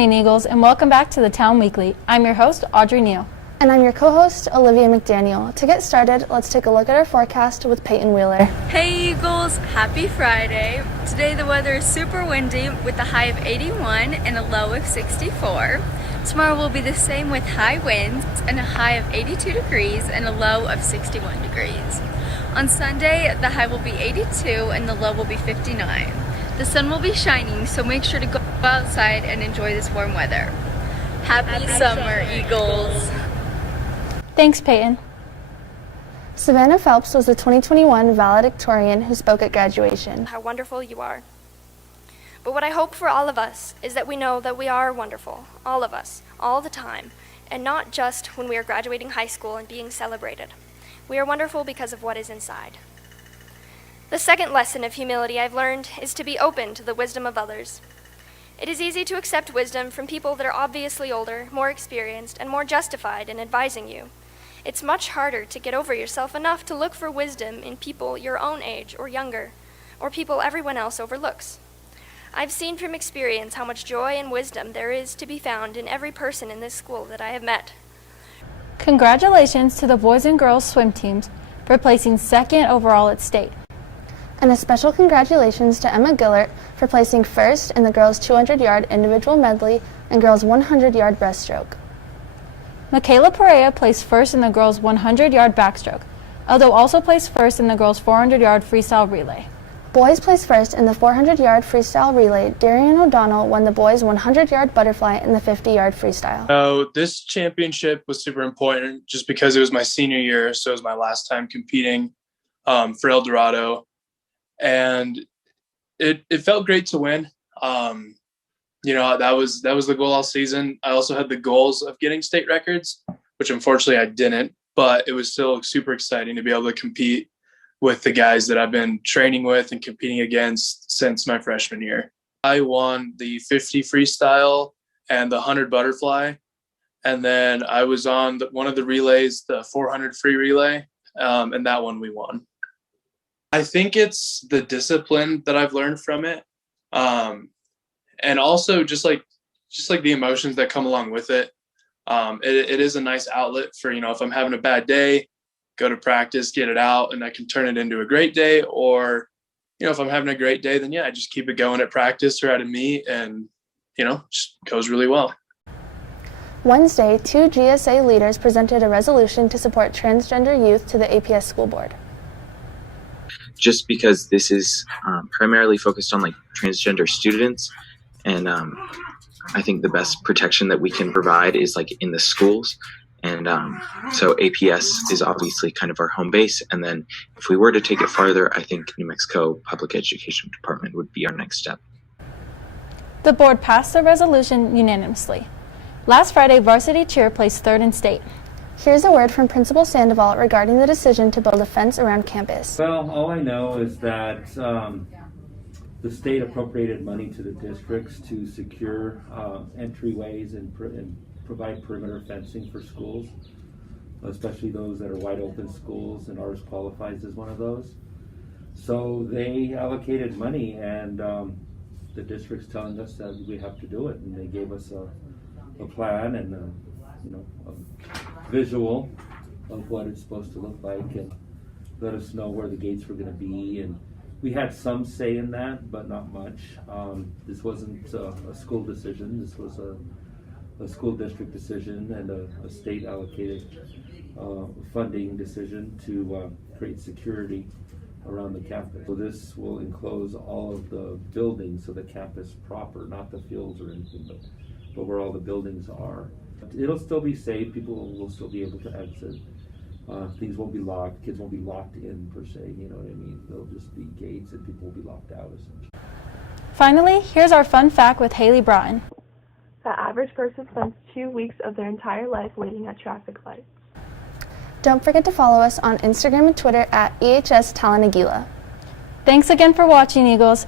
morning, Eagles, and welcome back to the Talon Weekly. I'm your host, Audrey Neal. And I'm your co-host, Olivia McDaniel. To get started, let's take a look at our forecast with Peyton Wheeler. Hey Eagles, happy Friday. Today the weather is super windy with a high of 81 and a low of 64. Tomorrow will be the same with high winds and a high of 82 degrees and a low of 61 degrees. On Sunday, the high will be 82 and the low will be 59. The sun will be shining, so make sure to go outside and enjoy this warm weather. Happy summer, Eagles. Thanks, Peyton. Savannah Phelps was the 2021 valedictorian who spoke at graduation. How wonderful you are. But what I hope for all of us is that we know that we are wonderful, all of us, all the time, and not just when we are graduating high school and being celebrated. We are wonderful because of what is inside. The second lesson of humility I've learned is to be open to the wisdom of others. It is easy to accept wisdom from people that are obviously older, more experienced, and more justified in advising you. It's much harder to get over yourself enough to look for wisdom in people your own age or younger, or people everyone else overlooks. I've seen from experience how much joy and wisdom there is to be found in every person in this school that I have met. Congratulations to the boys and girls swim teams for placing second overall at state. And a special congratulations to Emma Gillert for placing first in the girls' 200-yard individual medley and girls' 100-yard breaststroke. Michaela Perea placed first in the girls' 100-yard backstroke. Aldo also placed first in the girls' 400-yard freestyle relay. Boys placed first in the 400-yard freestyle relay. Darian O'Donnell won the boys' 100-yard butterfly and the 50-yard freestyle. So this championship was super important just because it was my senior year, so it was my last time competing for El Dorado. And it felt great to win. That was the goal all season. I also had the goals of getting state records, which unfortunately I didn't, but it was still super exciting to be able to compete with the guys that I've been training with and competing against since my freshman year. I won the 50 freestyle and the 100 butterfly. And then I was on one of the relays, the 400 free relay, and that one we won. I think it's the discipline that I've learned from it. And also just like the emotions that come along with it. It is a nice outlet for, if I'm having a bad day, go to practice, get it out, and I can turn it into a great day. Or, if I'm having a great day, then I just keep it going at practice or at a meet and, just goes really well. Wednesday, 2 GSA leaders presented a resolution to support transgender youth to the APS school board. Just because this is primarily focused on transgender students, and I think the best protection that we can provide is in the schools, and so APS is obviously kind of our home base, and then if we were to take it farther, I think New Mexico Public Education Department would be our next step. The board passed the resolution unanimously. Last Friday, varsity cheer placed third in state. Here's a word from Principal Sandoval regarding the decision to build a fence around campus. Well, all I know is that the state appropriated money to the districts to secure entryways and provide perimeter fencing for schools, especially those that are wide open schools, and ours qualifies as one of those. So they allocated money, and the district's telling us that we have to do it, and they gave us a plan and a visual of what it's supposed to look like, and let us know where the gates were going to be, and we had some say in that, but not much. This wasn't a school decision. This was a school district decision and a state allocated funding decision to create security around the campus. So this will enclose all of the buildings, so the campus proper, not the fields or anything, but where all the buildings are. It'll still be safe. People will still be able to exit. Things won't be locked. Kids won't be locked in per se. You know what I mean? There'll just be gates and people will be locked out essentially. Finally, here's our fun fact with Haley Broughton. The average person spends 2 weeks of their entire life waiting at traffic lights. Don't forget to follow us on Instagram and Twitter at EHS Talon Aguila. Thanks again for watching, Eagles.